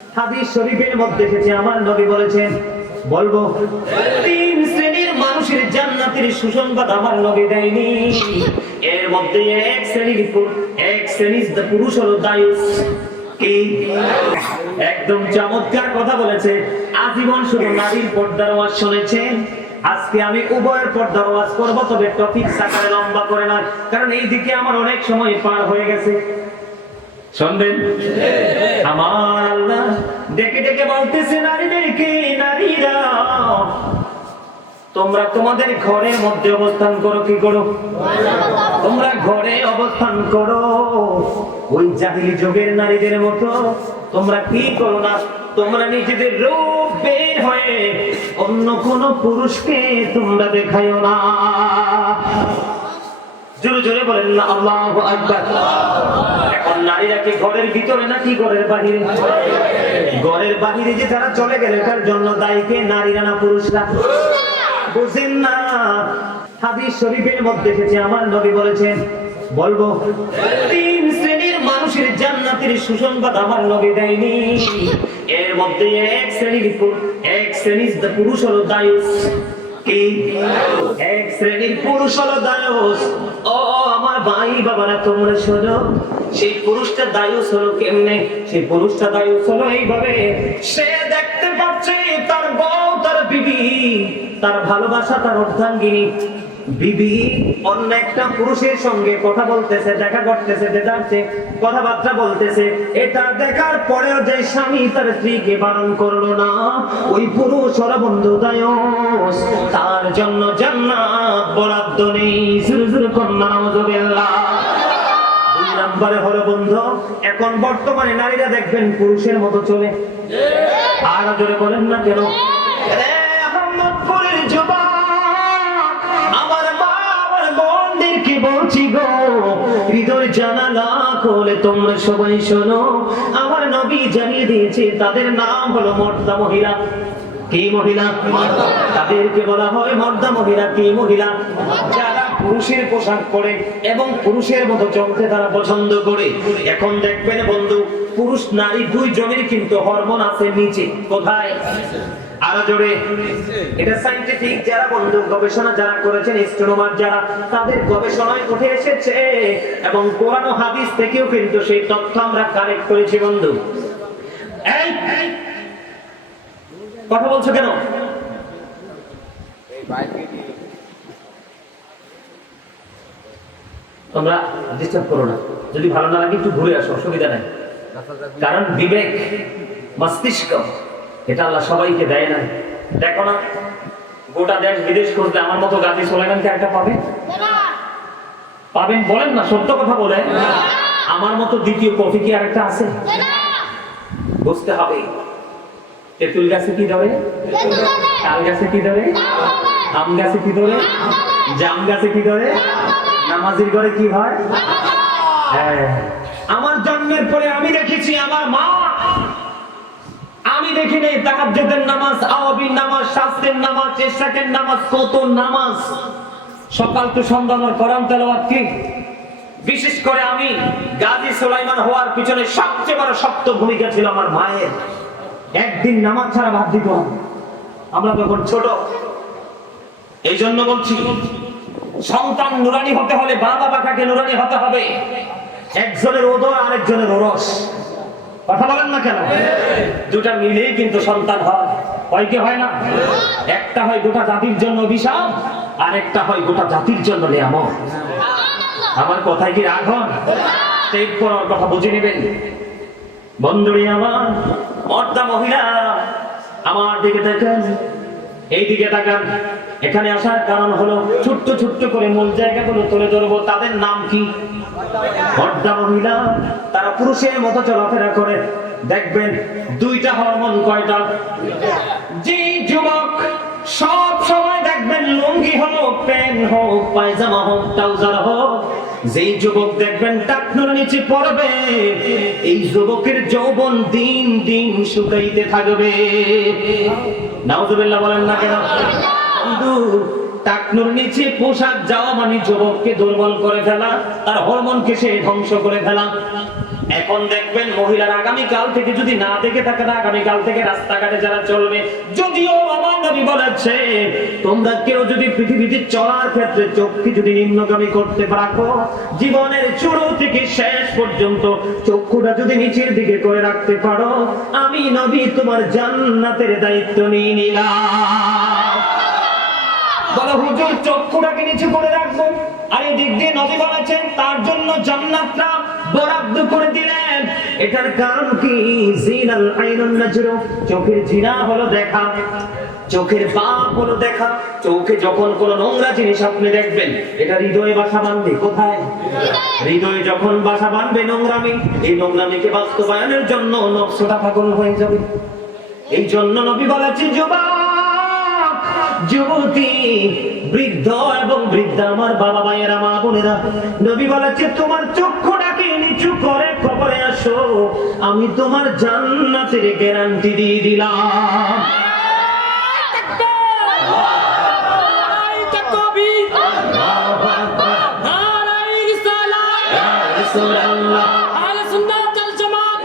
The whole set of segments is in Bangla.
হাদিস শরীফের মধ্যে এসেছে, আমার নবী বলেছেন, বলবো তিন শ্রেণীর মানুষের জান্নাতের সুসংবাদ আমার নবী দেয়নি। এর মধ্যে এক শ্রেণীর পুরুষ হলো দায়ুস। কি একদম চমৎকার কথা বলেছে। আজীবন শুধু নারীর পর্দার ওয়াজ শুনেছেন, আজকে আমি উভয়ের পর্দার ওয়াজ করবো, তবে টপিক সাকারে লম্বা করে না, কারণ এই দিকে আমার অনেক সময় পার হয়ে গেছে। শুনবেন? আমার আল্লাহ ডেকে ডেকে বলতেছে নারীদেরকে, নারীরা তোমরা তোমাদের ঘরের মধ্যে অবস্থান করো। কি করো? তোমরা ঘরে অবস্থান করো। ওই জাহিলি যুগের নারীদের মতো তোমরা কি করো না, তোমরা নিজেদের রূপ বের হয়ে অন্য কোন পুরুষকে তোমরা দেখায়ও না। জোরে জোরে বলেন না আল্লাহু আকবার। এখন নারীরা কি ঘরের ভিতরে নাকি ঘরের বাহিরে? ঘরের বাহিরে যে যারা চলে গেলে তার জন্য দায়ী কে? নারীরা না পুরুষরা? বুঝেন না? হাদিস শরীফের মধ্যে এসেছে, আমার নবী বলেছেন, বলবো তিন শ্রেণীর মানুষের জান্নাতের সুসংবাদ আমার নবী দেয়নি। এর মধ্যে এক শ্রেণীর পুরুষ হলো দায়ুস। কি এক শ্রেণীর পুরুষ হলো দায়ুস। ও আমার ভাই বাবারা, তোমরা শোনো, সেই পুরুষটা দায়ুস হলো কেমনে? সেই পুরুষটা দায়ুস হলো এইভাবে, সে দেখতে পাচ্ছে তার বউ, তার বিবি, তার ভালোবাসা, তার অর্ধাঙ্গিনী বিবি অন্য একটা পুরুষের সঙ্গে কথা বলতেছে, দেখা করতেছে, যাচ্ছে কথাবার্তা বলতেছে। এটা দেখার পরেও যে স্বামী তার স্ত্রীকে বারণ করলো না, ওই পুরুষ ওরা বন্ধু দায়ুস, তার জন্য জান্নাত বরাদ্দ নেই। সুরসুর কন্যা নাউজুবিল্লাহ। দুই নম্বরে হলো বন্ধু, এখন বর্তমানে নারীরা দেখবেন পুরুষের মতো চলে। আর জোরে বলেন না কেন? আহমদপুরের যুবক, আমার মা, আমার বোনদেরকে বলছি গো, হৃদয় জানালা খুলে তোমরা সবাই শোনো, আমার নবী জানিয়ে দিয়েছে তাদের নাম হলো মর্দা মহিলা। কি মহিলা? তাদেরকে বলা হয় মর্দা মহিলা। কি মহিলা? যারা পুরুষের পোশাক পরে এবং পুরুষের মতো চলতে তারা পছন্দ করে। এখন দেখবেন বন্ধু, পুরুষ নারী দুইজনের কিন্তু হরমোন আছে নিচে। কোথায়? আরো জোরে। এটা সায়েন্টিফিক যারা বন্ধু গবেষণা যারা করেছেন, অ্যাস্ট্রোনমার যারা, তাদের গবেষণায় উঠে এসেছে এবং কোরআন ও হাদিস থেকেও কিন্তু সেই তথ্য আমরা কালেক্ট করেছি বন্ধু। এই কথা বলছো কেন? তোমরা ডিস্টার্ব করো না, যদি ভালো না লাগে একটু ঘুরে আসো, অসুবিধা নাই। কারণ বিবেক, মস্তিষ্ক, এটা আল্লাহ সবাইকে দেয় না। দেখো না, গোটা দেশ বিদেশ করতে আমার মতো গাজী সুলাইমানকে একটা পাবে? পাবেন? বলেন না, সত্য কথা বলেন। আমার মতো দ্বিতীয় কফি কি আরেকটা আছে? বুঝতে হবে। তেঁতুল গাছে কি ধরে? তাল গাছে কি ধরে? আম গাছে কি ধরে? জাম গাছে কি ধরে? নামাজির ঘরে কি হয়? হ্যাঁ, আমার জন্মের পরে আমি দেখেছি আমার মা, আমি দেখি নাই তাহাজ্জুদের নামাজ, আওয়াবির নামাজ, শাস্ত্রের নামাজ, ইশরাকের নামাজ, কত নামাজ, সকাল তো সন্ধ্যা আমার কোরআন তেলাওয়াত। কি বিশেষ করে আমি গাজী সুলাইমান হওয়ার পিছনে সবচেয়ে বড় শক্ত ভূমিকা ছিল আমার মায়ের। একদিন নামাজ ছাড়া ভাত দিত না, আমরা তখন ছোট। এই জন্য বলছি, সন্তান নুরানি হতে হলে বাবা বাবাকে নুরানি হতে হবে। একজনের ওদর আরেকজনের ওরস। কথা বলেন না কেন? দুটা মিলেই কিন্তু সন্তান হয়। হয় কি হয় না? একটা হয় গোটা জাতির জন্য অভিশাপ, আর একটা হয় গোটা জাতির জন্য নিয়ামত। আমার কথায় কি রাগ হন? স্টেপ করার কথা বুঝে নেবেন বন্ধুরি আমার। মর্দা মহিলা আমার দিকে দেখেন, এই দিকে তাকান। এখানে আসার কারণ হলো ছোট্ট ছোট্ট করে মূল জায়গাগুলো তুলে ধরবো। তাদের নাম কি? মর্দা মহিলা। তারা পুরুষের মতো চলাফেরা করে। দেখবেন দুইটা হরমোন। কয়টা? যে যুবক সব সময় দেখবেন লুঙ্গি হোক, প্যান্ট হোক, পায়জামা হোক, ট্রাউজার হোক, যেই যুবক দেখবেন টাকনুর নিচে পড়বে, এই যুবকের যৌবন দিন দিন শুকাইতে থাকবে। নাউজুবিল্লাহ বলেন না কেন? বন্ধু, টাকনুর নিচে পোশাক যাওয়া মানে যুবককে দুর্বল করে ফেলা, তার হরমোনকে সে ধ্বংস করে ফেলা। এখন দেখবেন মহিলারা আগামীকাল থেকে যদি না দেখে থাকেন, আগামীকাল থেকে রাস্তাঘাটে যারা চলবে, যদিও আমার নবী বলেছে তোমরা কেউ যদি পৃথিবীতে চলার ক্ষেত্রে চোখকে যদি নিম্নগামী করতে পারো, জীবনের শুরু থেকে শেষ পর্যন্ত চক্ষুটা যদি নিচের দিকে করে রাখতে পারো, আমি নবী তোমার জান্নাতের দায়িত্ব নিয়ে নিলাম। বলো হুজুর চক্ষুটাকে নিচে করে রাখবো, আর এই দিক দিয়ে নবী বলেছেন তার জন্য জান্নাতটা বরাদ্দ করে দিলেন। এটার কারণ কি? জিনাল আইনুন নাজরু, চোখের জিনা হলো দেখা, চোখের পাপ হলো দেখা। চোখে যখন কোনো নোংরা জিনিস আপনি দেখবেন, এটা হৃদয়ে বাসা বাঁধবে। কোথায়? হৃদয়ে যখন বাসা বাঁধবে নোংরামি, এই নোংরামিকে বাস্তবায়নের জন্য নফসটা পাগল হয়ে যাবে। এই জন্য নবী বলেছেন যুবক, যুবতী, বৃদ্ধ এবং বৃদ্ধা, আমার বাবা ভাইয়েরা, মা বোনেরা, নবী বলেছে তোমার চক্ষুটাকে নিচু করে কবরে আসো, আমি তোমার জান্নাতের গ্যারান্টি দিয়ে দিলাম।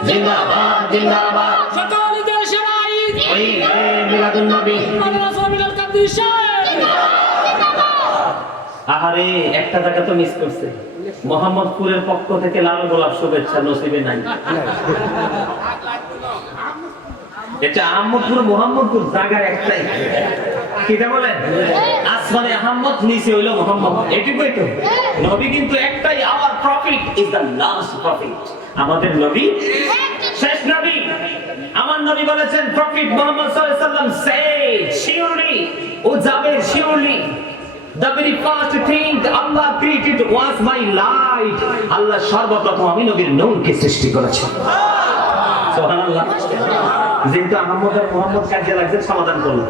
জিন্দাবাদ জিন্দাবাদ, সকলদের সেবাই ওই মিলাদুন নবী। আহারে একটা জায়গা তো মিস করছে, মোহাম্মদপুরের পক্ষ থেকে লাল গোলাপ শুভেচ্ছা নসিবে নাই। এটা আহমদপুর মোহাম্মদপুর জায়গার একটাই, কিটা বলেন? আসমানে আহমদ, নিচে হইলো মোহাম্মদ, এটুকুই তো। নবী কিন্তু একটাই, our prophet is the last prophet. আমাদের নবী শেষ নবী। আমার নবী বলেছেন প্রফিট মুহাম্মদ সাল্লাল্লাহু আলাইহি ওয়াসাল্লাম said surely, ও যাবে surely, the very first thing Allah created was my light. আল্লাহ সর্বপ্রথম আমি নবীর নূরকে সৃষ্টি করেছেন। সুবহানাল্লাহ। যেহেতু আহমদ আর মুহাম্মদ কাজে লাগছে, সমাধান করলাম।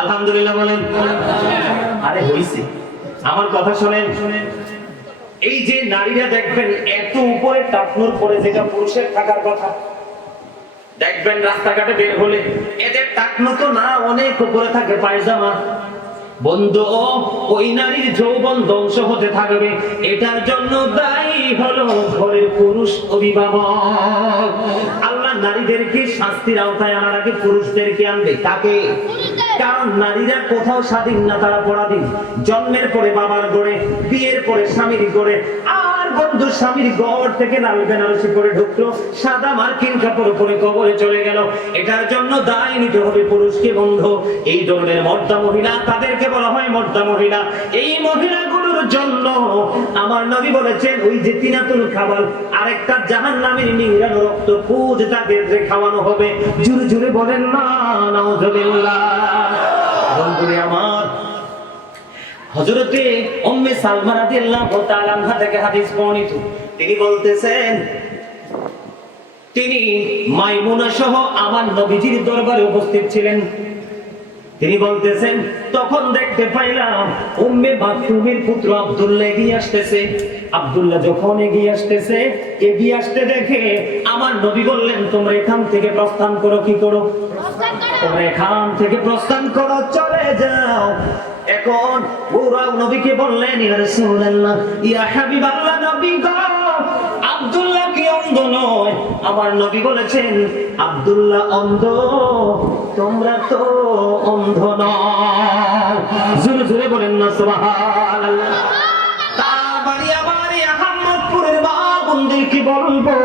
আলহামদুলিল্লাহ বলেন। আরে হইছে, আমার কথা শুনেন। এই যে নারীরা দেখবেন এত উপরে টাকনুর পরে, যেটা পুরুষের থাকার কথা, দেখবেন রাস্তাঘাটে বের হলে এদের টাকনু তো না, অনেক উপরে থাকে পায়জামা। বন্ধু, ওই নারীর যৌবন ধ্বংস হতে থাকবে, এটার জন্য দায়ী হলো ঘরের পুরুষ অভিভাবক। আল্লাহ নারীদেরকে শাস্তির আওতায় আনার আগে পুরুষদেরকে আনবে। কাকে? কারণ নারীরা কোথাও স্বাধীন না, তারা পরাধীন। জন্মের পরে বাবার গড়ে, বিয়ের পরে স্বামীর গড়ে, আর বন্ধু স্বামীর গড় থেকে লাল বেনারসি পরে ঢুকলো, সাদা মার্কিন কাপড় পরে কবরে চলে গেল। এটার জন্য দায় নিতে হবে পুরুষকে। বন্ধু, এই ধরনের মর্দা মহিলা, তাদেরকে বলা হয় মর্দা মহিলা। এই মহিলাগুলোর জন্য আমার নবী বলেছেন ওই যে তিনাতুল খাবাল, আরেকটা জাহান্নামের নিংড়ানো রক্ত পুজ তাদেরকে খাওয়ানো হবে। জুরে জুরে বলেন না নাউযুবিল্লাহ। বন্ধুরে আমার, হযরতে উম্মে সালমা রাদিয়াল্লাহু তাআলা আনহা থেকে হাদিস বর্ণিত, তিনি বলতেছেন তিনি মাইমুনা সহ আমার নবীজির দরবারে উপস্থিত ছিলেন। তিনি বলতেছেন তখন দেখতে পাইলাম উম্মে মাকতুমের পুত্র আব্দুল্লাহ এগিয়ে আসতেছে। আব্দুল্লাহ যখন এগিয়ে আসতে দেখে আমার নবী বললেন তোমরা এখান থেকে প্রস্থান করো। কি করো? তোমরা এখান থেকে প্রস্থান করো, চলে যাও। এখন পুরা নবীকে বললেন ইয়া রাসূলুল্লাহ, ইয়া হাবিবাল্লাহ, নবী গো, আব্দুল্লাহ কি অন্ধ নয়? আমার নবী বলেছেন আব্দুল্লাহ অন্ধ, তোমরা তো অন্ধ নও। জোরে জোরে বলেন না সুবহানাল্লাহ। তারপরে আমার আহমদপুরের মা বোনদেরকে বলবো,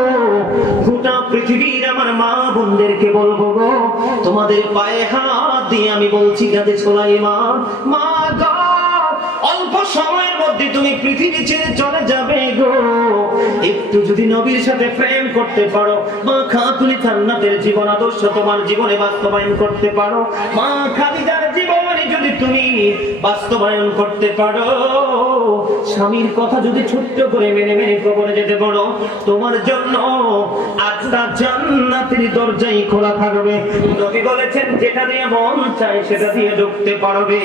গোটা পৃথিবীর আমার মা বোনদেরকে বলবো গো, তোমাদের পায়ে হাত দিয়ে আমি বলছি গাজী সুলাইমান, মা গো, অল্প সময়ের মধ্যে তুমি পৃথিবী ছেড়ে চলে যাবে গো। একটু যদি নবীর সাথে প্রেম করতে পারো, মা খাতুনে জান্নাতের জীবন আদর্শ তোমার জীবনে বাস্তবায়ন করতে পারো, মা খাদিজার জীবনে যদি তুমি বাস্তবায়ন করতে পারো, স্বামীর কথা যদি ছোট্ট করে মেনে মেনে কবরে যেতে পারো, তোমার জন্য আটটা জান্নাতের দরজাই খোলা থাকবে। নবী বলেছেন যেটা দিয়ে মন চায় সেটা দিয়ে ঢুকতে পারবে।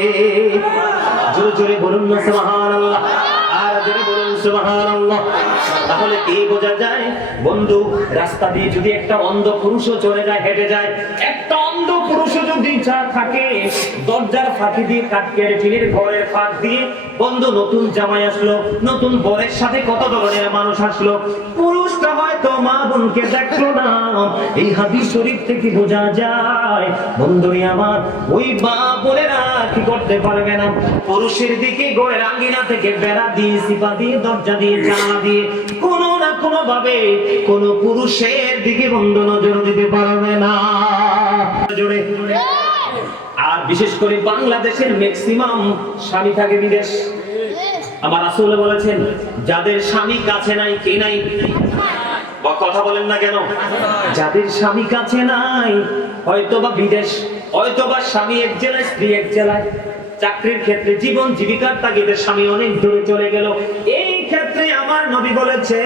জোরে জোরে বলুন না সুবহানাল্লাহ, আর জোরে বলুন সুবহানাল্লাহ। তাহলে কি বোঝা যায় বন্ধু, রাস্তা দিয়ে যদি একটা অন্ধ পুরুষও চলে যায়, হেঁটে যায়, একটা অন্ধ পুরুষও যদি যা থাকে দরজার ফাঁকি দিয়ে কাটকের টিনের ঘরের ফাঁক দিয়ে, বন্ধু নতুন জামাই আসলো, নতুন বরের সাথে কত ধরনের মানুষ আসলো, পুরুষ পুরুষটা হয়তো মা বোনকে দেখলো না। এই হাদিস শরীফ থেকে বোঝা যায় বন্ধুরে আমার, ওই মা বোনেরা কি করতে পারবে না, পুরুষের দিকে ঘরের আঙ্গিনা থেকে বেড়া দিয়ে, সিপা দিয়ে, দরজা দিয়ে, জানালা দিয়ে কোনো না কোনো ভাবে কোন পুরুষের দিকে বন্ধু নজর দিতে পারবে না। জোরে। আর বিশেষ করে বাংলাদেশের ম্যাক্সিমাম স্বামী থাকে বিদেশ। আমার রাসূল বলেছেন, যাদের স্বামী কাছে নাই, কে নাই? কথা বলেন না কেন? যাদের স্বামী কাছে নাই, হয়তোবা বিদেশ, হয়তোবা স্বামী এক জেলায়, স্ত্রী এক জেলায়, চাকরির ক্ষেত্রে, জীবন জীবিকার তাগিদে স্বামী অনেক দূরে চলে গেল। এই ক্ষেত্রে আমার নবী বলেছে,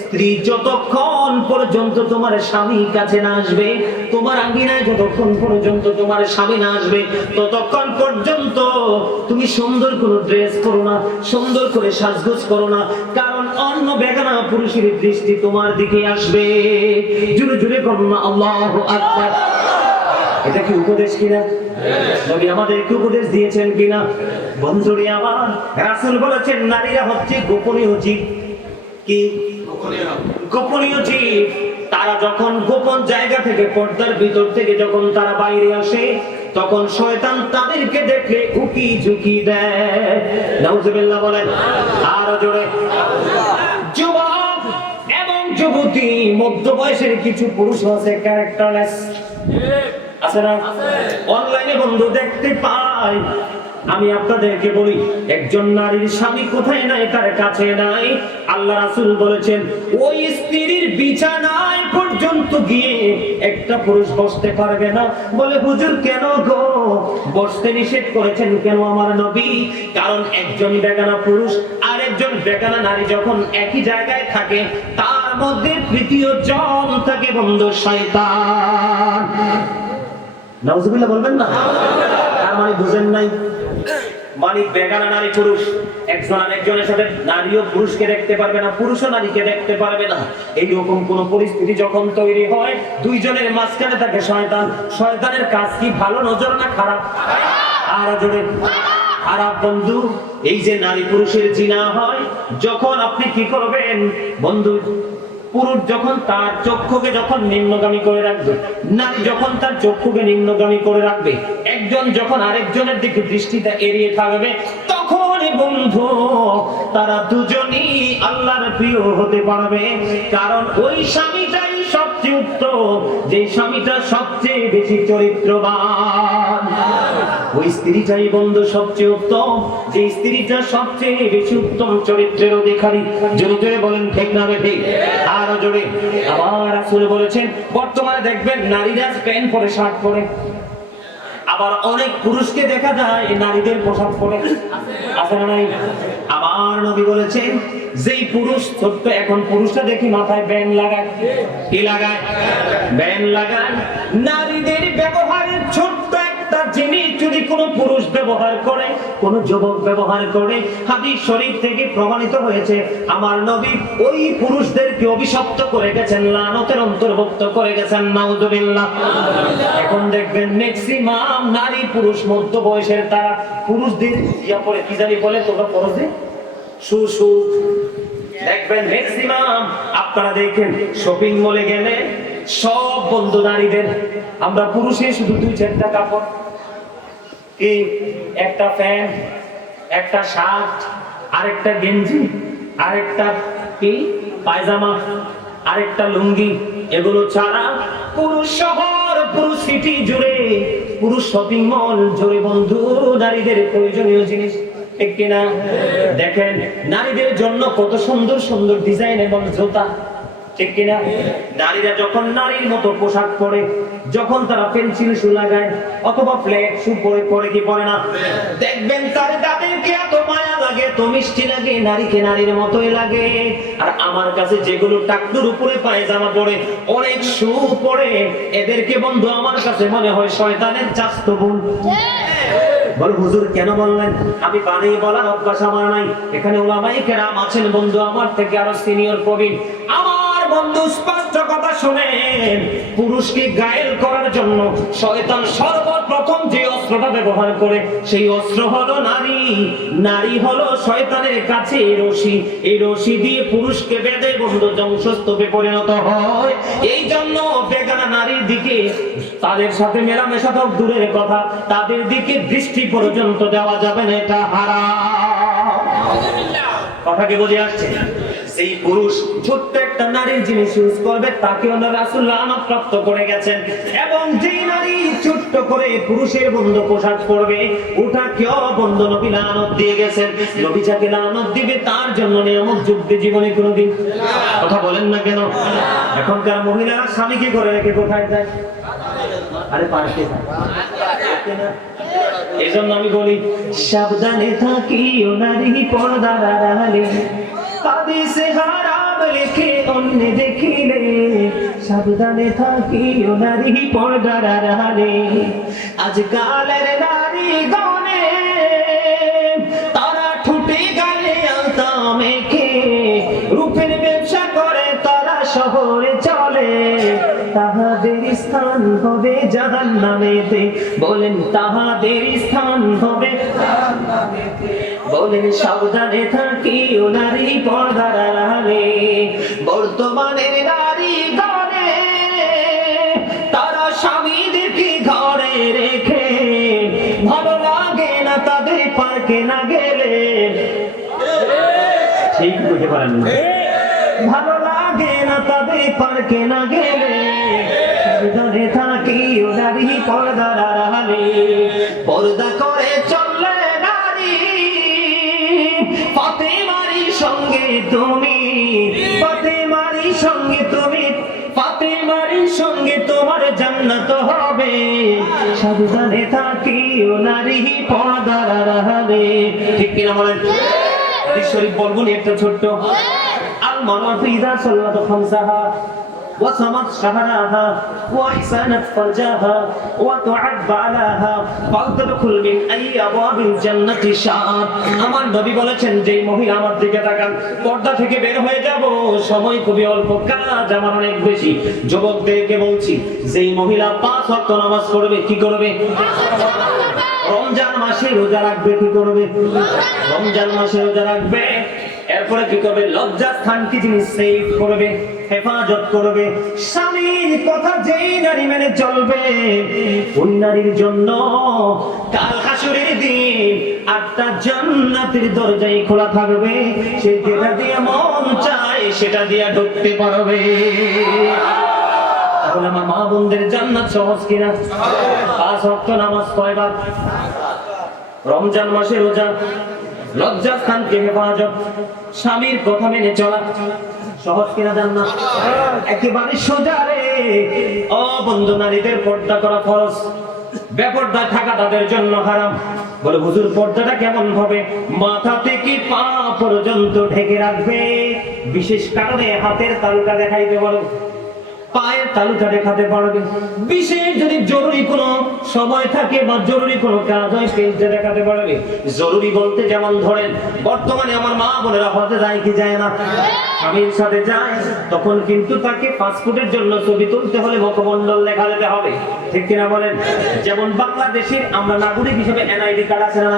স্ত্রী যতক্ষণ পর্যন্ত তোমার স্বামী কাছে না আসবে, তোমার আঙ্গিনায় যতক্ষণ পর্যন্ত তোমার স্বামী না আসবে, ততক্ষণ পর্যন্ত তুমি সুন্দর করে ড্রেস করো না, সুন্দর করে সাজগোজ করো না, কারণ অন্য বেগানা পুরুষের দৃষ্টি তোমার দিকে আসবে। জোরে জোরে করুন না আল্লাহু আকবার। এটা কি উপদেশ কিনা? নবী আমাদেরকে উপদেশ দিয়েছেন কিনা? বন্ধুরে আমার, রাসূল বলেছেন নারীরা হচ্ছে গোপনীয় জীব। কি গোপনীয় জীব? তারা যখন গোপন জায়গা থেকে, পর্দার ভিতর থেকে যখন তারা বাইরে আসে, তখন শয়তান তাদেরকে দেখলে উকি ঝুঁকি দেয়। নাউজুবিল্লাহ বলেন আর জোরে। যুবক এবং যুবতী, মধ্য বয়সের কিছু পুরুষ আছে ক্যারেক্টারলেস, আছে না? অনলাইনে বন্ধু দেখতে পাই। আমি আপনাদেরকে বলি, একজন নারীর স্বামী কোথায় নাই, তার কাছে নাই, আল্লাহ রাসূল বলেছেন ওই স্ত্রীর বিছানায় পর্যন্ত গিয়ে একটা পুরুষ বসতে পারবে না। বলে হুজুর কেন গো, বসতে নিষেধ করেছেন কেন আমার নবী? কারণ একজন বেগানা পুরুষ আর একজন বেগানা নারী যখন একই জায়গায় থাকে, তার মধ্যে তৃতীয় জন থাকে বন্ধু, শয়তান। নাউজুবিল্লাহ বলবেন না? তার মানে বুঝেন নাই? মানে বেগানা নারী পুরুষ একজন আরেকজনের সাথে, নারীও পুরুষকে দেখতে পারবে না, পুরুষও নারীকে দেখতে পারবে না। এইরকম কোন পরিস্থিতি যখন তৈরি হয়, দুইজনের মাঝখানে থাকে শয়তান। শয়তানের কাজ কি, ভালো নজর না খারাপ? আর যদি খারাপ বন্ধু, এই যে নারী পুরুষের জিনা হয়, যখন আপনি কি করবেন বন্ধু, পুরুষ যখন তার চক্ষুকে যখন নিম্নগামী করে রাখবে, নারী যখন তার চক্ষুকে নিম্নগামী করে রাখবে, একজন যখন আরেকজনের দিকে দৃষ্টিটা এড়িয়ে থাকবে, তখনই বন্ধু তারা দুজনই আল্লাহর প্রিয় হতে পারবে। কারণ ওই স্বামীটাই সবচেয়ে উত্তম, যে স্বামীটা সবচেয়ে বেশি চরিত্রবান। ওই স্ত্রীটাই বন্ধু সবচেয়ে উত্তম, যে স্ত্রীটা সবচেয়ে বেশি উত্তম চরিত্রের অধিকারী। জোরে জোরে বলেন ঠিক না ঠিক? আরো জোরে। আমার রাসূল বলেছেন, বর্তমানে দেখবেন নারীরা প্যান্ট পরে, শার্ট পরে, আবার অনেক পুরুষকে দেখা যায় নারীদের পোশাক পরে, আছে না নাই? আমার নবী বলেছেন, যেই পুরুষ ছোট্ট, এখন পুরুষরা দেখি মাথায় ব্যান্ড লাগায়, কি লাগায়? ব্যান্ড লাগায়। নারীদের ব্যবহারের ছোট্ট একটা জিনিস যদি কোনো পুরুষ ব্যবহার করে, কোন যুবক ব্যবহার করে, হাদিস শরীফ থেকে প্রমাণিত হয়েছে, আমার নবী ওই পুরুষদেরকে অভিশপ্ত করে গেছেন, লানতের অন্তর্ভুক্ত করে গেছেন। নাউজুবিল্লাহ। এখন দেখবেন ম্যাক্সিমাম নারী পুরুষ মধ্য বয়সের, তারা পুরুষদের ইয়া পরে, কি জানি বলে তোমরা পরশে, সুসু। দেখবেন ম্যাক্সিমাম, আপনারা দেখেন শপিং মলে গেলে সব বন্ধু নারীদের, আমরা পুরুষের শুধু 2-4টা কাপড়, কি একটা প্যান্ট, একটা শার্ট, আরেকটা গেঞ্জি, আরেকটা কি পায়জামা, আরেকটা লুঙ্গি, এগুলো ছাড়া পুরো শহর, পুরো সিটি জুড়ে, পুরো শপিং মল জুড়ে বন্ধু নারীদের প্রয়োজনীয় জিনিস, ঠিক কিনা? দেখেন নারীদের জন্য কত সুন্দর সুন্দর ডিজাইন এবং জুতা, ঠিক কিনা? নারীরা যখন নারীর মতো পোশাক পরে, যখন তারা পেন্সিল শু লাগায় অথবা ফ্ল্যাট শু পরে, পরে কি পরে না, দেখবেন তাদেরকে এত মায়া লাগে, এত মিষ্টি লাগে, নারীকে নারীর মতোই লাগে। আর আমার কাছে যেগুলো টাকটুর উপরে পায়জামা পরে, অনেক শু পরে, এদেরকে বন্ধু আমার কাছে মনে হয় শয়তানের চাস্ত বোন। বল হুজুর কেন বললেন? আমি বানিয়ে বলার অভ্যাস আমার নাই। এখানে ওলামায়ে কেরাম আছেন বন্ধু, আমার থেকে আরো সিনিয়র প্রবীণ, আমার বন্ধু স্পষ্ট কথা শুনেন, পুরুষকে ঘায়েল করার জন্য শয়তান সর্বপ্রথম যে অস্ত্রটা ব্যবহার করে সেই অস্ত্র হলো নারী। নারী হলো শয়তানের কাছে রশি, এই রশি দিয়ে পুরুষকে বেঁধে বন্ধু ধ্বংসস্তূপে পরিণত হয়। এই জন্য বেগানা নারীর দিকে, তাদের সাথে মেলামেশা তো দূরের কথা, তাদের দিকে দৃষ্টি পর্যন্ত দেওয়া যাবে না, এটা হারাম। কথা কি বুঝে আসছে? সেই পুরুষ ছোট্ট একটা নারীর জিনিস ইউজ করবে তাকে আল্লাহ রাসূল লানত প্রাপ্ত করে গেছেন। এবং যে নারী ছোট্ট করে পুরুষের বন্ধু পোশাক পরবে ওটাকেও বন্ধু নবী লানত দিয়ে গেছেন। নবী যাকে লানত দিবে তার জন্য নিয়ামত যুদ্ধে জীবনে কোনোদিন কথা বলেন না কেন? এখনকার মহিলারা স্বামীকে ঘরে রেখে কোথায় যায়? আরে পার্কে যায়। এই জন্য আমি বলি সাবধানে থাকিও নারী পর্দার আড়ালে, হাদিসে হারাম লিখে অন্য দেখিলে, সাবধানে থাকিও নারী পর্দার আড়ালে। আজকালের নারী গনে তারা ঠুটে গালে আলতা মেখে রূপের ব্যবসা করে, তারা শহরে চলে, তাহাদের স্থান হবে জাহান্নামেতে। বলেন তাহাদের স্থান হবে জাহান্নামেতে। বলেন সাবধানে থাকিও নারী পর্দার আড়ালে। বর্তমানের নারী গণে তারা স্বামীদেরকে ঘরে রেখে ভালো লাগে না তাদের পার্কে না গেলে। ঠিক বুঝতে পারেন না? ভালো লাগে না তাদের পার্কে না গেলে। সাবধানে থাকিও নারী পর্দার আড়ালে। পর্দা করে চললে নারী ফাতেমারই সঙ্গে তুমি, ফাতেমারই সঙ্গে তুমি, ফাতেমারই সঙ্গে তোমার জান্নাত হবে। সাবধানে থাকিও নারী পর্দার আড়ালে। ঠিক কিনা বলেন? হাদিস শরীফ বলবো নি একটা ছোট্ট, আল মারআতু ইযা সাল্লাত খামসাহা ওয়া সামাত শাহরাহা ওয়া ইহসানাত ফারজাহা ওয়া তুআদ বালাহা ফালতাদখুল মিন আইয়ি আবওয়াবিল জান্নাতি শাআত। আমার নবী বলেছেন যে মহিলা আমার দিকে তাকান, পর্দা থেকে বের হয়ে যাব, সময় খুবই অল্প, কাজ আমার অনেক বেশি। যুবকদেরকে বলছি, যেই মহিলা 5 ওয়াক্ত নামাজ পড়বে কি করবে? রমজান মাসে রোজা রাখবে। কি করবে? রমজান মাসে রোজা রাখবে। এরপরে কি করবে? লজ্জা স্থানকে যিনি সেভ করবে, হেফাজত করবে। স্বামীর কথা যেই নারী মেনে চলবে ওই নারীর জন্য কাল হাসরের দিন 8টা জান্নাতের দরজাই খোলা থাকবে। সে যেটা দিয়ে মন চায় সেটা দিয়ে ঢুকতে পারবে। তাহলে আমার মা বোনদের জান্নাত সহজ কিনা? 5 ওয়াক্ত নামাজ কয়বার? রমজান মাসে রোজা, লজ্জা স্থানকে হেফাজত, স্বামীর কথা মেনে চলা সহজ কিনা জান্নাত? একেবারে সোজা রে। ও বন্ধু, নারীদের পর্দা করা ফরজ, বেপর্দা থাকা তাদের জন্য হারাম। বলে হুজুর পর্দাটা কেমন হবে? মাথা থেকে পা পর্যন্ত ঢেকে রাখবে। বিশেষ কারণে হাতের তালুটা দেখাইতে বলো, পায়ের তালুটা দেখাতে পারবে। বিশেষ যদি জরুরি কোনো সময় থাকে বা জরুরি কোনো কাজ হয় পেজটা দেখাতে পারবে। জরুরি বলতে যেমন ধরেন বর্তমানে আমার মা বোনেরা হজে যায় কি যায় না? স্বামীর সাথে যায়, তখন কিন্তু তাকে পাসপোর্টের জন্য ছবি তুলতে হলে মুখমণ্ডল দেখা যেতে হবে। ঠিক কিনা বলেন? যেমন বাংলাদেশের আমরা নাগরিক হিসেবে এনআইডি কার্ড আছে না?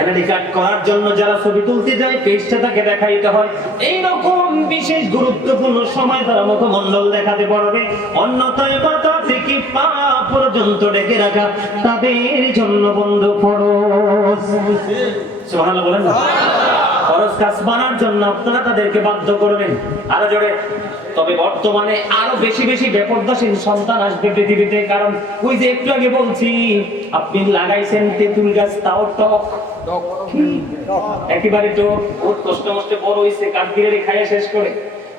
এনআইডি কার্ড করার জন্য যারা ছবি তুলতে যায় পেজটা তাকে দেখাইতে হয়। এইরকম বিশেষ গুরুত্বপূর্ণ সময় তারা মুখমণ্ডল দেখাতে পারবে। অন্যথায় মাথা থেকে পা পর্যন্ত ঢেকে রাখা তাদের জন্য বন্ধু ফরজ। সুবহানাল্লাহ বলেন না? ফরজ কাজ মানার জন্য আপনারা তাদেরকে বাধ্য করবেন। আরো জোরে। তবে বর্তমানে আরো বেশি বেশি বেপরদাশীল সন্তান আসবে পৃথিবীতে। কারণ ওই যে একটু আগে বলছি, আপনি লাগাইছেন তেঁতুল গাছ, তাও টক, একেবারে টক, বহুত কষ্ট মষ্টে বড় হইছে, কাঠবিড়ালি খাইয়া শেষ করে।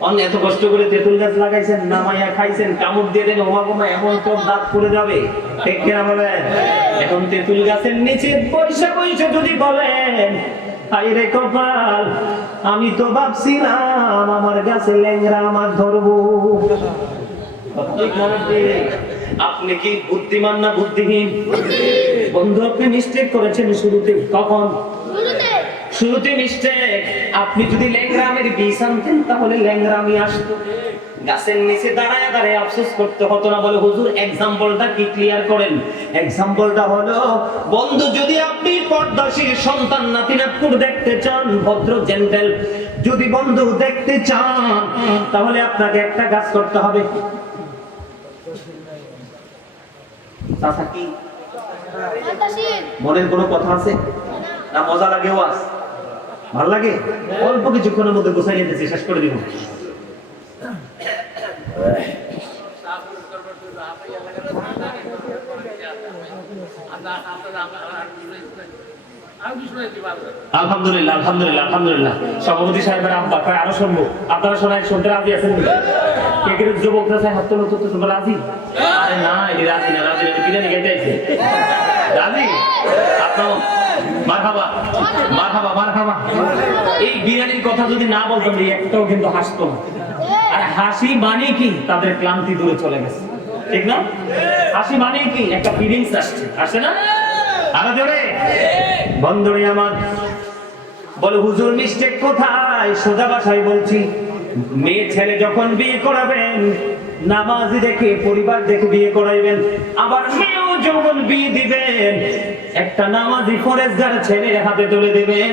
অন্য এত কষ্ট করে তেঁতুল গাছ লাগাইছেন, নামাইয়া খাইছেন, কামড় দিয়ে দেন, ওমা গোমা এমন টক দাঁত পড়ে যাবে। ঠিক কিনা বলেন? এখন তেঁতুল গাছের নিচে পয়সা পয়সা যদি বলেন, আরে কপাল, আমি তো ভাবছিলাম আমার গাছে ল্যাংড়া আমার ধরবো। আপনি কি বুদ্ধিমান না বুদ্ধিহীন? বন্ধু, আপনি মিস্টেক করেছেন শুরুতে। কখন? শুরুতে মিস্টেক। আপনি যদি ল্যাংড়ামের বীজ আনতেন তাহলে ল্যাংড়ামি আসতো। গাছের নিচে দাঁড়ায় দাঁড়ায় আফসোস করতে হতো না। বলে হুজুর এক্সাম্পলটা কি ক্লিয়ার করেন। এক্সাম্পলটা হলো বন্ধু, যদি আপনি পর্দাশীল সন্তান নাতি নাতকুর দেখতে চান, ভদ্র জেন্টেল যদি বন্ধু দেখতে চান, তাহলে আপনাকে একটা কাজ করতে হবে। চাচা কি মনের কোনো কথা আছে না? মজা লাগে ওয়াজ? ভালো লাগে? অল্প কিছুক্ষণের মধ্যে গোছাই নিতেছি, শেষ করে দিব। আলহামদুলিল্লাহ আলহামদুলিল্লাহ আলহামদুলিল্লাহ। সভাপতি সাহেবের আব্বা কয় আরো শুনবো। আপনারা শোনায় শুনতে রাজি আছেন? কে কে যুবকরা চাই হাত তোলো তো, তোমরা রাজি? আরে না, এটি রাজি না, রাজি না, বিরিয়ানি খেতে আইছে। রাজি? আপনার মারহাবা মারহাবা মারহাবা। এই বিরিয়ানির কথা যদি না বলতাম একটাও কিন্তু হাসতো না। আর হাসি মানে কি? তাদের ক্লান্তি দূরে চলে গেছে, ঠিক না? হাসি মানে কি? একটা ফিলিংস আসছে, আসে না? আরো জোরে বন্ধুরে আমার। বলে হুজুর মিস্টেক কোথায়? সোজা ভাষায় বলছি, মেয়ে ছেলে যখন বিয়ে করাবেন নামাজি দেখে, পরিবার দেখে বিয়ে করাইবেন। আবার মেয়েও যখন বিয়ে দিবেন একটা নামাজি ফরেজগার ছেলের হাতে তুলে দিবেন,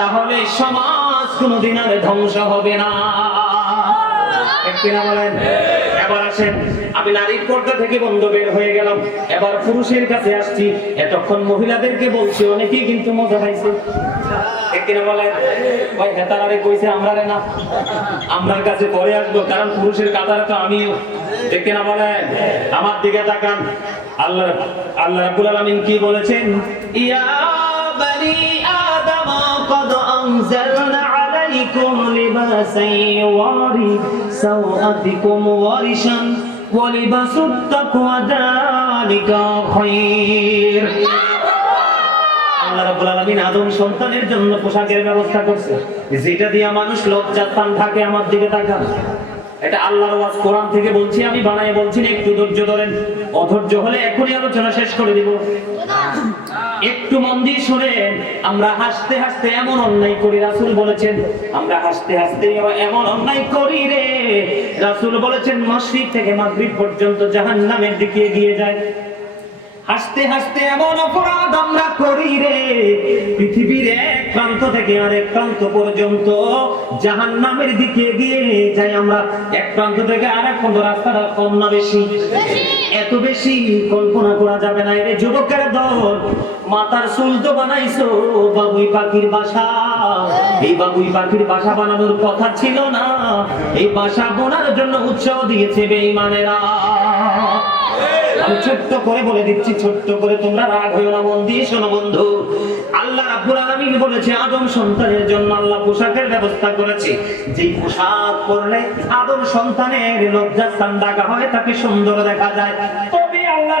তাহলে সমাজ কোনোদিন আর ধ্বংস হবে না। বলেন। এবার আসেন, আমি নারীর পর্দা থেকে বন্ধ বের হয়ে গেলাম, এবার পুরুষের কাছে আসছি। এতক্ষণ মহিলাদেরকে বলছি, অনেকেই কিন্তু মজা পাইছে। বলেন ভাই, হেতারারে কইছে আমরারে না, আমরার কাছে পরে আসবো, কারণ পুরুষের কাতারে তো আমিও। দেখে না বলেন? আমার দিকে তাকান। আল্লাহ আল্লাহ রাব্বুল আলামিন কি বলেছেন? ইয়া বানি আদম ক্বাদ আনজালনা আলাইকুম লিবাসান ইওয়ারি সাওআতিকুম ওয়ারিশান ওয়া লিবাসুত তাকওয়া যালিকা খায়র। আল্লাহ রাব্বুল আলামিন আদম সন্তানের জন্য পোশাকের ব্যবস্থা করছে, যেটা দিয়ে মানুষ লজ্জাস্থান থাকে। আমার দিকে তাকান। এটা আল্লাহর ওয়াজ, কোরআন থেকে বলছি, আমি বানায় বলছি না, একটু ধৈর্য ধরেন। অধৈর্য হলে এখনই আলোচনা শেষ করে দিব। একটু মন দিয়ে শুনেন। আমরা হাসতে হাসতে এমন অন্যায় করি, রাসূল বলেছেন আমরা হাসতে হাসতে এমন অন্যায় করি রে, রাসূল বলেছেন মাশরিক থেকে মাগরিব পর্যন্ত জাহান্নামের দিকে এগিয়ে যায়। হাসতে হাসতে এমন অপরাধ আমরা করি রে, পৃথিবীর এক প্রান্ত থেকে আরেক প্রান্ত পর্যন্ত জাহান্নামের দিকে এগিয়ে যাই আমরা। এক প্রান্ত থেকে আরেক প্রান্ত রাস্তাটা কম না বেশি? এত বেশি কল্পনা করা যাবে না। এর যুবকের দল, মাথার চুল তো বানাইছো বাবুই পাখির বাসা। এই বাবুই পাখির বাসা বানানোর কথা ছিল না, এই বাসা বোনার জন্য উৎসাহ দিয়েছে বেঈমানেরা। আমি ছোট্ট করে বলে দিচ্ছি, ছোট্ট করে, তোমরা রাগ হইও না, মন দিয়ে শোনো বন্ধু। আল্লাহ রাব্বুল আলামিন বলেছে আদম সন্তানের জন্য আল্লাহ পোশাকের ব্যবস্থা করেছে। যে পোশাক পরলে আদম সন্তানের লজ্জাস্থান ঢাকা হয়, তাকে সুন্দর দেখা যায়। তবে আল্লাহ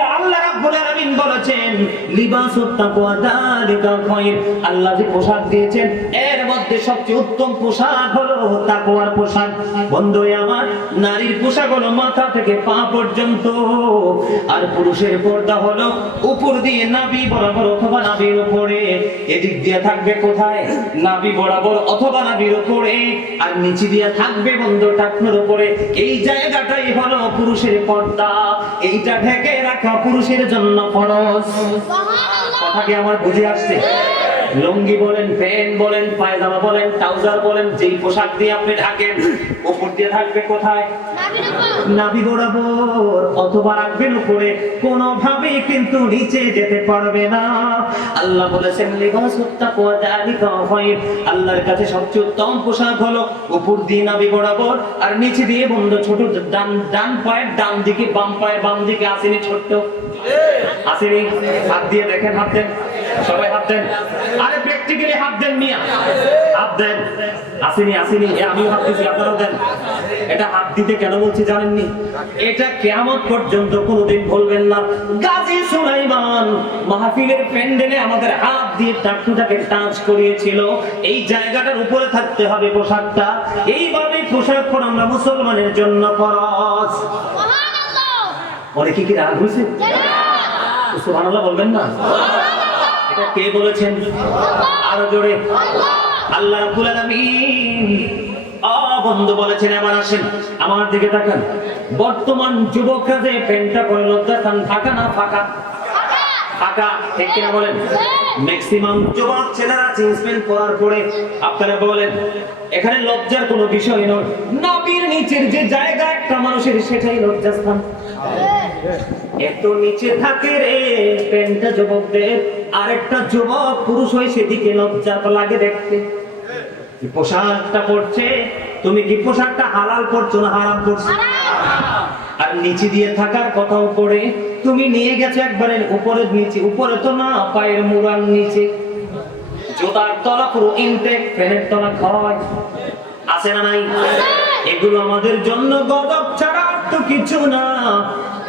রাব্বুল আলামিন বলেছেন লিবাসুত তাকওয়া যালিকা খায়র। আল্লাহ যে পোশাক দিয়েছেন এর মধ্যে সবচেয়ে উত্তম পোশাক হলো তাকওয়ার পোশাক। বন্ধু আমার, নারীর পোশাক হলো মাথা থেকে পা পর্যন্ত, আর পুরুষের পর্দা হলো উপর দিয়ে নাভি বরাবর অথবা নাভির উপরে। এদিক দিয়ে থাকবে কোথায়? নাভি বরাবর অথবা নাভির উপরে, আর নিচে দিয়ে থাকবে বন্ধু টাকনুর উপরে। এই জায়গাটাই হলো পুরুষের পর্দা। এইটা ঢেকে রাখা পুরুষের জন্য ফরজ। কথা কি আমার বুঝে আসছে? লুঙ্গি বলেন, প্যান্ট বলেন, পায়জামা বলেন, ট্রাউজার বলেন, যেই পোশাক দিয়ে আপনি ঢাকেন উপর দিয়ে থাকবে কোথায়? নাভি বরাবর অথবা রাখবেন উপরে, কোনোভাবে কিন্তু নিচে যেতে পারবে না। আল্লাহ বলেছেন লিবাসুত তাকওয়া যালিকা খায়র। আল্লাহর কাছে সবচেয়ে উত্তম পোশাক হলো উপর দিয়ে নাভি বরাবর, আর নিচে দিয়ে বন্ধ ছোট ডান পায়ের ডান দিকে, বাম পায়ের বাম দিকে আসেনি ছোট্ট? আসেনি? হাত দিয়ে দেখেন, হাত দেন, সবাই হাত দেন। আরে প্র্যাকটিক্যালি হাত দেন মিয়া, হাত দেন। আসেনি? আসেনি? আমিও হাত দিছি, আপনারাও দেন। এটা হাত দিতে কেন বলছি জানেননি? এটা কিয়ামত পর্যন্ত কোনোদিন ভুলবেন না। গাজী সুলাইমান মাহফিলের প্যান্ডেলে আমাদের হাত দিয়ে টাকুটাকে টাচ করিয়েছিল। এই জায়গাটার উপরে থাকতে হবে পোশাকটা। এইভাবে পোশাক পরা আমরা মুসলমানের জন্য ফরজ। অনেকে কি রাগ হয়েছে? সুবহানাল্লাহ বলবেন না? এটা কে বলেছেন? আরো জোরে। আল্লাহ রাব্বুল আলামিন বন্ধু বলেছেন। এবার আসেন, আমার দিকে তাকান। বর্তমান যুবকরা যে প্যান্টটা পরে লজ্জাস্থান ফাঁকা না ফাঁকা? ফাঁকা, ঠিক কিনা বলেন? ম্যাক্সিমাম যুবক ছেলেরা জিন্স প্যান্ট পরার পরে আপনারা বলেন এখানে লজ্জার কোনো বিষয় নয়। নাভির নিচের যে জায়গা একটা মানুষের সেটাই লজ্জাস্থান। এত নিচে থাকে রে প্যান্টটা যুবকদের, আরেকটা যুবক পুরুষ হয়ে সেদিকে লজ্জা লাগে দেখতে। পোশাকটা পড়ছে, তুমি কি পোশাকটা হালাল পড়ছো না হারাম পড়ছো? আর নিচে দিয়ে থাকার কথাও পড়ে তুমি নিয়ে গেছো একবারে উপরের নিচে, উপরে তো না, পায়ের মুড়ার নিচে। জুতার তলা পুরো ইনটেক, ফ্যানের তলা ক্ষয় আছে না নাই? এগুলো আমাদের জন্য গজব ছাড়া আর তো কিছু না।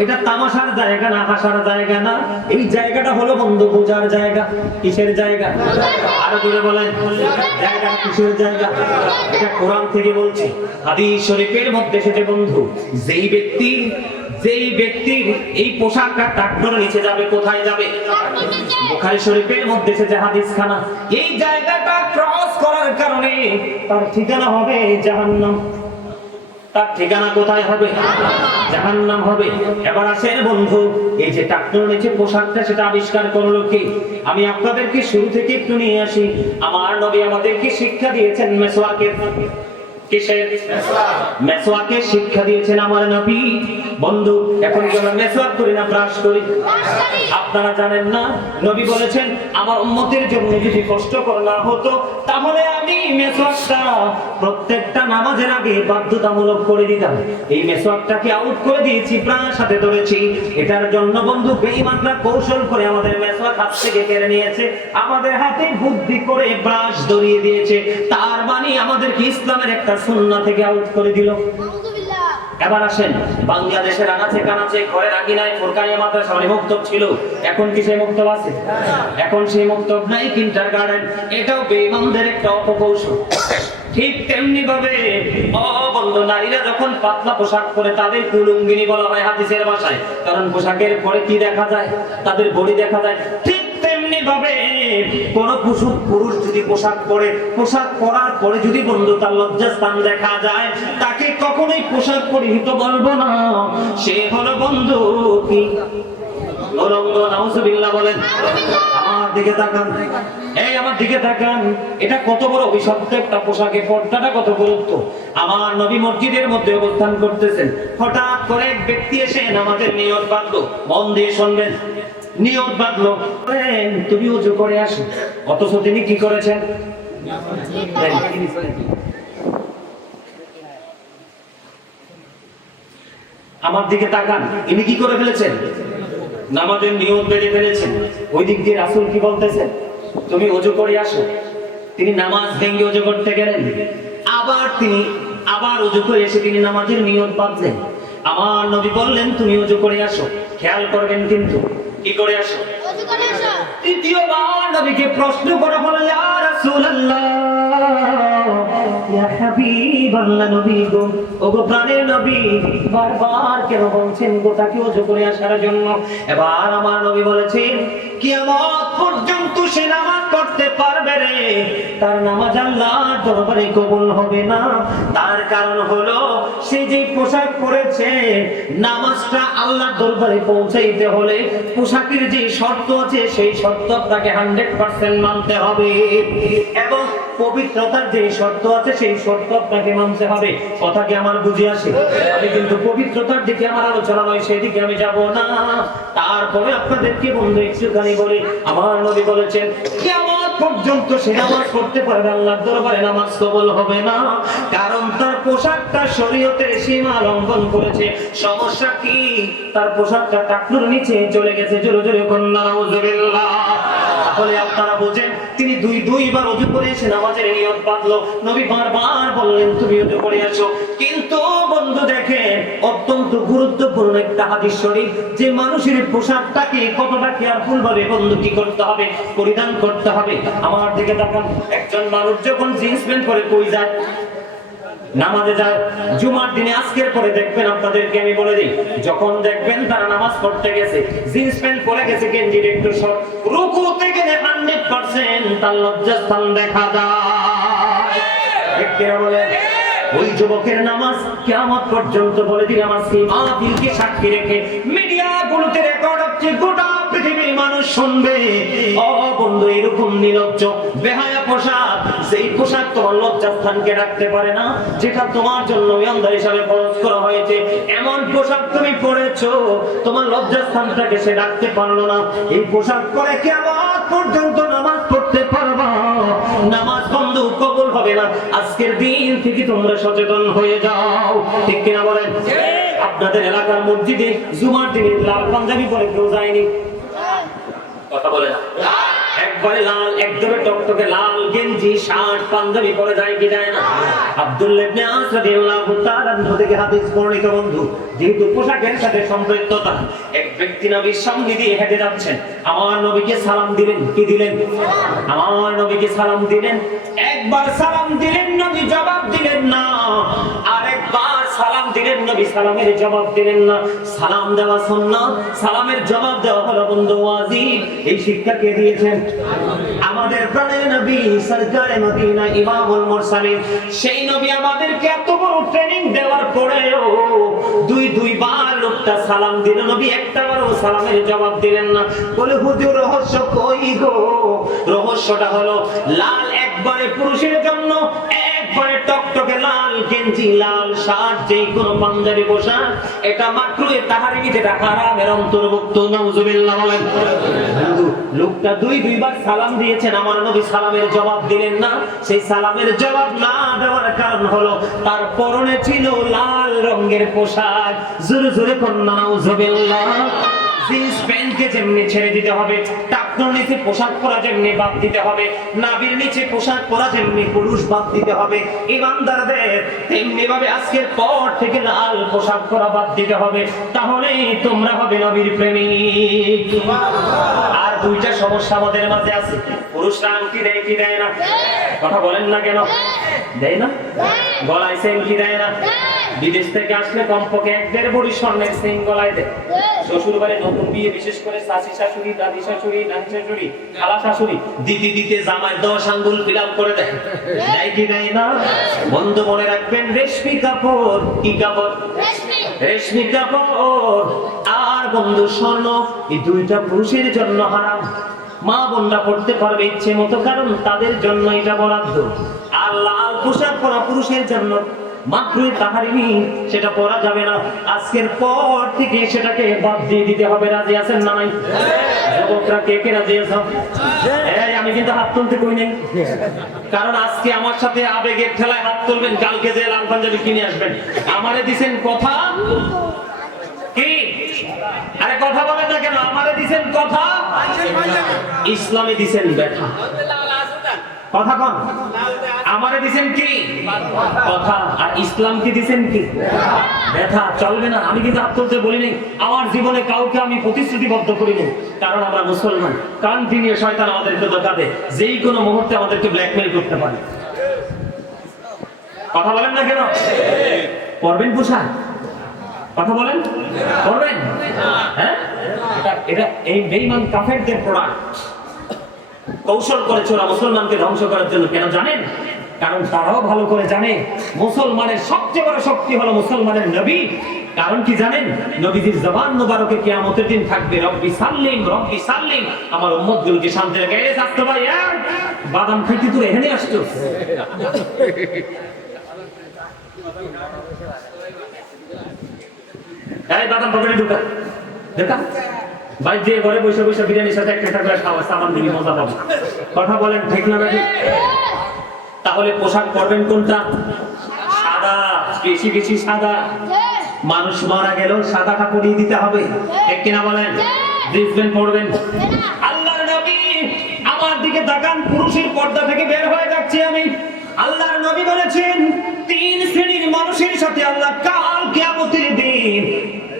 এটা তামাশার জায়গা না, হাসার জায়গা না। এই জায়গাটা হলো বন্ধু বোঝার জায়গা। কিসের জায়গা? আরো জোরে বলেন, জায়গা কিসের জায়গা? এটা কোরআন থেকে বলছি, হাদিস শরীফের মধ্যে এসেছে বন্ধু। যেই ব্যক্তির এই পোশাকটা টাকনোর নিচে যাবে, কোথায় যাবে? বুখারী শরীফের মধ্যে এসেছে হাদিস খানা। এই জায়গাটা ক্রস করার কারণে তার ঠিকানা হবে জাহান্নাম। তার ঠিকানা কোথায় হবে? জাহান্নাম হবে। এবার আসেন বন্ধু, এই যে টাকনোর নিচে পোশাকটা সেটা আবিষ্কার করলো কি? আমি আপনাদেরকে শুরু থেকে একটু নিয়ে আসি। আমার নবী আমাদেরকে শিক্ষা দিয়েছেন মেসওয়াকের। কিসের? মেসওয়াকের শিক্ষা দিয়েছেন আমার নবী। বন্ধু, এখন কি আমরা মেসওয়াক করি না ব্রাশ করি? আপনারা জানেন না, নবী বলেছেন আমার উম্মতের জন্য যদি কষ্টকর না হতো তাহলে আমি মেসওয়াকটা প্রত্যেকটা নামাজের আগে বাধ্যতামূলক করে দিতাম। এই মেসওয়াকটাকে আউট করে দিয়েছি, ব্রাশ হাতে ধরেছি। এটার জন্য বন্ধু বেঈমানরা কৌশল করে আমাদের মেসওয়াক হাত থেকে কেড়ে নিয়েছে, আমাদের হাতে বুদ্ধি করে ব্রাশ ধরিয়ে দিয়েছে। তার মানে আমাদেরকে ইসলামের একটা সুন্নাহ থেকে আউট করে দিল। এবার আসেন, বাংলাদেশের আনাচে কানাচে ঘরের আঙিনায় ফুরকানিয়া মাদ্রাসা মক্তব ছিল, এখন কি সেই মক্তব আছে? এখন সেই মক্তব নাই, কিন্ডারগার্টেন। এটাও বেঈমানদের একটা অপকৌশল। ঠিক তেমনি ভাবে বন্ধু, নারীরা যখন পাতলা পোশাক পরে তাদের কুলুঙ্গিনী বলা হয় হাদিসের ভাষায়, কারণ পোশাকের পরে কি দেখা যায়? তাদের বডি দেখা যায়। ঠিক তেমনি ভাবে কোন পুরুষ যদি পোশাক পরে, পোশাক পরার পরে যদি বন্ধু তার লজ্জাস্থান দেখা যায়, তাকে কখনোই পোশাক পরিহিত বলবো না। সে হলো বন্ধু কি উলঙ্গ। নাউজুবিল্লাহ বলেন। আমার দিকে তাকান, এই আমার দিকে তাকান। এটা কত বড় অভিশপ্ত একটা পোশাকের পর্দাটা কত গুরুত্ব। আমার নবী মসজিদের মধ্যে অবস্থান করতেছেন, হঠাৎ করে এক ব্যক্তি এসে নামাজের নিয়ত বাঁধলো। মন দিয়ে শুনবেন, নিয়ত বাঁধলো তুমি ওযু করে আসো, অথচ তিনি কি করেছেন? আমার দিকে তাকান, ইনি কি করে ফেলেছেন? নামাজের নিয়ত বেঁধে ফেলেছেন। ওই দিক দিয়ে রাসূল কি বলতেছেন? তুমি ওযু করে আসো। তিনি নামাজ ভেঙে ওযু করতে গেলেন, তিনি আবার ওযু করে এসে তিনি নামাজের নিয়ত বাঁধলেন। আমার নবী বললেন তুমি ওযু করে আসো। খেয়াল করবেন কিন্তু, কি করে আসো? ওযু করে আসো। তৃতীয়বার নবীকে প্রশ্ন করা হলো, ইয়া রাসূলুল্লাহ, ইয়া হাবিবাল্লাহ, নবী গো, ওগো প্রাণের নবী, বারবার কেন বলছেন গোটাকে ওযু করে আসার জন্য? এবার আমার নবী বলেছেন, কিয়ামত পর্যন্ত সে নামাজ পড়তে পারবে রে, তার নামাজ আল্লাহর দরবারে কবুল হবে না। তার কারণ হলো সে যে পোশাক পরেছে, নামাজটা আল্লাহর দরবারে পৌঁছাইতে হলে পোশাকের যে শর্ত আছে সেই শর্ত আপনাকে 100% মানতে হবে, এবং পবিত্রতার যে শর্ত আছে সেই শর্ত আপনাকে মানতে হবে। কথা কি আমার বুঝে আসে? আমি কিন্তু পবিত্রতার দিকে আমার আলোচনা নয়, সেদিকে আমি যাব না। তারপরে আপনাদেরকে বন্ধু একটুখানি বলি, আমার নবী বলেছেন কিয়ামত পর্যন্ত সে নামাজ পড়তে পারবে, আল্লাহর দরবারে নামাজ কবুল হবে না, কারণ তার পোশাকটা শরীয়তের সীমা লঙ্ঘন করেছে। সমস্যা কি? তার পোশাকটা টাকনুর নিচে চলে গেছে। জোরে জোরে কন্যা নাউজুবিল্লাহ। তাহলে আপনারা বুঝেন, তিনি দুইবার ওযু করে এসে নামাজের নিয়ত বাঁধলো। নবী বারবার বললেন তুমি ওযু করে আসো। কিন্তু বন্ধু দেখেন, অত্যন্ত গুরুত্বপূর্ণ একটা হাদিস শরীফ, যে মানুষের পোশাকটাকে কতটা কেয়ারফুল ভাবে বন্ধু কি করতে হবে, পরিধান করতে হবে। আমার দিকে তাকান, একজন মানুষ যখন জিন্স প্যান্ট পরে কই যায়? নামাজে যায়। জুমার দিনে আজকের পরে দেখবেন, আপনাদেরকে আমি বলে দিই, যখন দেখবেন তারা নামাজ পড়তে গেছে, জিন্স প্যান্ট পরে গেছে, গেঞ্জির একটু শর্ট, রুকুতে গেলে 100% তার লজ্জাস্থান দেখা যায়। ঠিক কি বলে? ওই যুবকের নামাজ কিয়ামত পর্যন্ত বলে দিলাম আজকে মাহফিলকে সাক্ষী রেখে মিডিয়া গুলোতে রেকর্ড হচ্ছে, গোটা পৃথিবীর মানুষ শুনবে। ও বন্ধু, এরকম নির্লজ্জ বেহায়া পোশাক, সেই পোশাক তোমার লজ্জাস্থানকে রাখতে পারে না, যেটা তোমার জন্য ইমানদার হিসাবে ফরজ করা হয়েছে। এমন পোশাক তুমি পরেছো, তোমার লজ্জাস্থানটাকে সে রাখতে পারলো না। এই পোশাক পরে কিয়ামত পর্যন্ত নামাজ পড়তে পারবা, নামাজ বন্ধু কবুল হবে না। আজকের দিন থেকে তোমরা সচেতন হয়ে যাও, ঠিক কিনা বলেন? আপনাদের এলাকার মসজিদে জুমার দিনে লাল পাঞ্জাবি পরে কেউ যায়নি? কথা বলে না। একবারে লাল, একদমই টকটকে লাল গেঞ্জি শার্ট পাঞ্জাবি পরে যায় কি যায় না? আব্দুল্লাহ ইবনে আস রাদিয়াল্লাহু তাআলা থেকে হাদিস বর্ণিত বন্ধু, যেহেতু পোশাকের সাথে সম্পৃক্ততা, এক ব্যক্তি নবীর সামনে দিয়ে হেঁটে যাচ্ছেন, আমার নবীকে সালাম দিলেন। কি দিলেন? আমার নবীকে সালাম দিলেন। একবার সালাম দিলেন, নবী জবাব দিলেন না। আরেকবার সালাম দিলেন, নবী সালামের জবাব দিলেন না। সালাম দেওয়া সুন্নাত, সালামের জবাব দেওয়া হলো বন্ধু ওয়াজিব। এই শিক্ষা কে দিয়েছেন? আমাদের প্রাণের নবী সরকারে মদিনা ইমামুল মুরসালিন। সেই নবী আমাদেরকে এত বড় ট্রেনিং দেওয়ার পরেও দুইবার লোকটা সালাম দিল, নবী একটাবারও সালামের জবাব দিলেন না। বলে হুজুর রহস্য কই গো? রহস্যটা হলো লাল একবারে পুরুষের জন্য, একবারে টকটকে লাল গেঞ্জি লাল শার্ট, যে কোনো পাঞ্জাবি পোশাক, এটা মাত্র তাহরিমি, যেটা হারামের অন্তর্ভুক্ত। নাউজুবিল্লাহ বলেন। লোকটা দুইবার সালাম দিয়েছেন, আমার নবী সালামের জবাব দিলেন না। সেই সালামের জবাব না দেওয়ার কারণ হলো তার পরনে ছিল লাল রঙের পোশাক। জোরে জোরে কন্যা নাউজুবিল্লাহ। জিন্স প্যান্টকে যেমনি ছেড়ে দিতে হবে, টাকনোর নিচে পোশাক পরা যেমনি বাদ দিতে হবে, নাভির নিচে পোশাক পরা যেমনি পুরুষ বাদ দিতে হবে, ইমানদারদের তেমনি ভাবে আজকের পর থেকে লাল পোশাক পরা বাদ দিতে হবে। তাহলেই তোমরা হবে নবীর প্রেমিক। আর দুইটা সমস্যা আমাদের মাঝে আছে। পুরুষরা আংটি দেয় কি দেয় না? কথা বলেন না কেন? দেয় না? গলায় চেইন কি দেয় না? বিদেশ থেকে আসলে কমপক্ষে 1.5 ভরি স্বর্ণের চেইন গলায় দেয়। শ্বশুর বাড়ি নতুন বিয়ে, বিশেষ করে চাচি শাশুড়ি, দাদি শাশুড়ি, নানি শাশুড়ি, খালা শাশুড়ি দিতে দিতে জামায় 10 আঙ্গুল ফিলাপ করে দেয়। দেয় কি দেয় না? বন্ধু মনে রাখবেন, রেশমি কাপড়। কি কাপড়? রেশমি কাপড় আর বন্ধু স্বর্ণ, এই দুইটা পুরুষের জন্য হারাম। মা বোনরা পড়তে পারবে ইচ্ছে মতো, কারণ তাদের জন্য এটা বরাদ্দ। আর লাল পোশাক পরা পুরুষের জন্য মাত্র তাহারিমি, সেটা পরা যাবে না। আজকের পর থেকে সেটাকে বাদ দিয়ে দিতে হবে। রাজি আছেন না নাই? যুবকরা কে কে রাজি আছেন? আমি কিন্তু হাত তুলতে কই নাই, কারণ আজকে আমার সাথে আবেগের ঠেলায় হাত তুলবেন, কালকে যে লাল পাঞ্জাবি কিনে আসবেন। আমারে দিছেন কথা কি? আরে কথা বলেন না কেন? আমারে দিছেন কথা, ইসলামে দিছেন ব্যথা। কথা কন। আমারে দিছেন কি? কথা। আর ইসলাম কি দিছেন কি? ব্যথা। চলবে না। আমি কিন্তু হাত তুলতে বলিনি, আমার জীবনে কাউকে আমি প্রতিশ্রুতিবদ্ধ করিনি, কারণ আমরা মুসলমান। কন্টিনিউ শয়তান আমাদেরকে ধোঁকা দেয়, যেই কোনো মুহূর্তে আমাদেরকে ব্ল্যাকমেইল করতে পারে। কথা বলেন না কেন? পরবেন পোশাক? কথা বলেন, পরবেন? হ্যাঁ, এটা এই বেঈমান কাফেরদের প্রোডাক্ট। কৌশল করেছে ওরা মুসলমানকে ধ্বংস করার জন্য। কেন জানেন? কারণ তারাও ভালো করে জানে মুসলমানের সবচেয়ে বড় শক্তি হলো মুসলমানের নবী। কারণ কি জানেন? নবীজির জবান মুবারকে কিয়ামতের দিন থাকবে, রব্বি সাল্লিম, রব্বি সাল্লিম, আমার উম্মতগুলোকে শান্তি রেখে। এই ছাত্র ভাই, বাদাম খাইতে তুই এখানে আসছো? এই বাদাম পকেটে ঢুকা, ঢুকা। ভাই যে ঘরে বসে বসে বিরিয়ানির সাথে একটা করে খাওয়া, সামান দিবি, মজা পাবো। কথা বলেন ঠিক না ভাই? তাহলে পোশাক পরবেন কোনটা? সাদা, বেশি বেশি সাদা। মানুষ মারা গেল সাদা কাপড়ই দিতে হবে, ঠিক কিনা বলেন? জিন্স প্যান্ট পরবেন? আল্লাহর নবী আমার দিকে তাকান, পুরুষের পর্দা থেকে বের হয়ে যাচ্ছি আমি। আল্লাহর নবী বলেছেন, 3 শ্রেণীর মানুষের সাথে আল্লাহ কাল কিয়ামতের দিন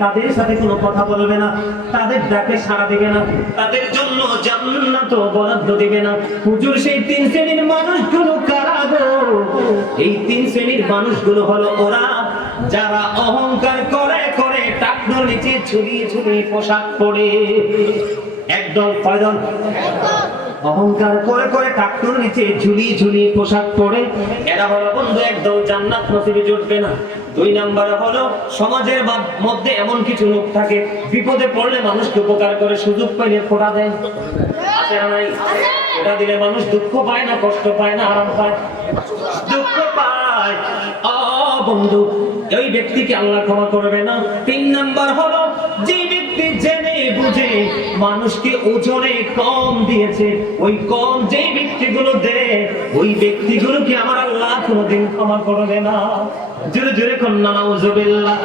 তাদের সাথে কোনো কথা বলবে না, তাদের ডাকে সাড়া দিবে না, তাদের জন্য জান্নাত বরাদ্দ দিবে না। হুজুর, সেই 3 শ্রেণীর মানুষগুলো কারা গো? এই 3 শ্রেণীর মানুষগুলো হলো ওরা যারা অহংকার করে করে টাকনোর নিচে ঝুলিয়ে ঝুলিয়ে পোশাক পরে। একদল, কয়দল? অহংকার করে করে টাকটুর নিচে ঝুলি ঝুলি পোশাক পরে এরা হলো বন্ধু একদম জান্নাত নসিবে জুটবে না। 2 নাম্বার হলো সমাজের মধ্যে এমন কিছু লোক থাকে বিপদে পড়লে মানুষকে উপকার করে, সুযোগ পাইলে ফোঁটা দেয়। আছে না নাই? ফোঁটা দিলে মানুষ দুঃখ পায় না, কষ্ট পায় না, আরাম পায়? দুঃখ পায়। বন্ধু, ওই ব্যক্তিকে আল্লাহ ক্ষমা করবে না। 3 নাম্বার হলো যে ব্যক্তি জেনে বুঝে মানুষকে ওজনে কম দিয়েছে, ওই কম যে ব্যক্তিগুলো দেয় ওই ব্যক্তিগুলোকে আমার আল্লাহ কোনোদিন ক্ষমা করবে না। জোরে জোরে কন্যা নাউজুবিল্লাহ।